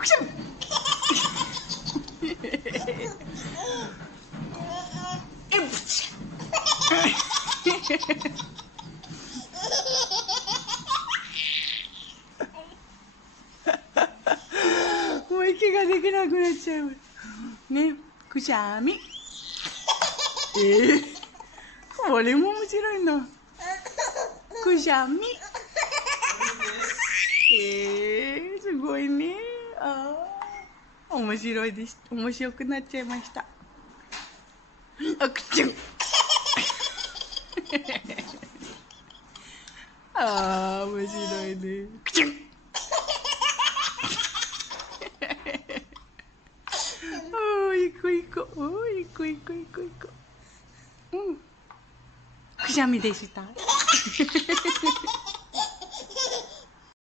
くしゃみ。え、ぶちもう息ができなくなっちゃう。ね、くしゃみ。これも面白いな。くしゃみ。すごいね。面白いです。面白くなっちゃいました。くちゅん。面白いね。くちゅん。いこいこ。いこいこいこいこ。くしゃみでした。